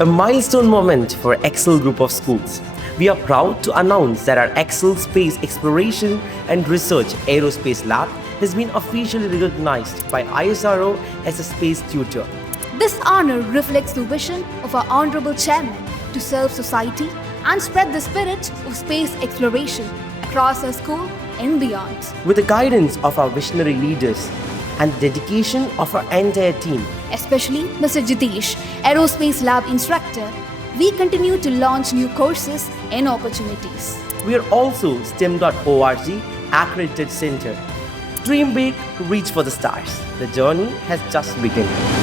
A milestone moment for Excel Group of Schools. We are proud to announce that our Excel Space Exploration and Research Aerospace Lab has been officially recognized by ISRO as a Space Tutor. This honor reflects the vision of our Honourable Chairman to serve society and spread the spirit of space exploration across our school and beyond. With the guidance of our visionary leaders and the dedication of our entire team, especially Mr. Jitesh, Aerospace Lab Instructor, we continue to launch new courses and opportunities. we are also STEM.org accredited center. Dream big, reach for the stars. The journey has just begun.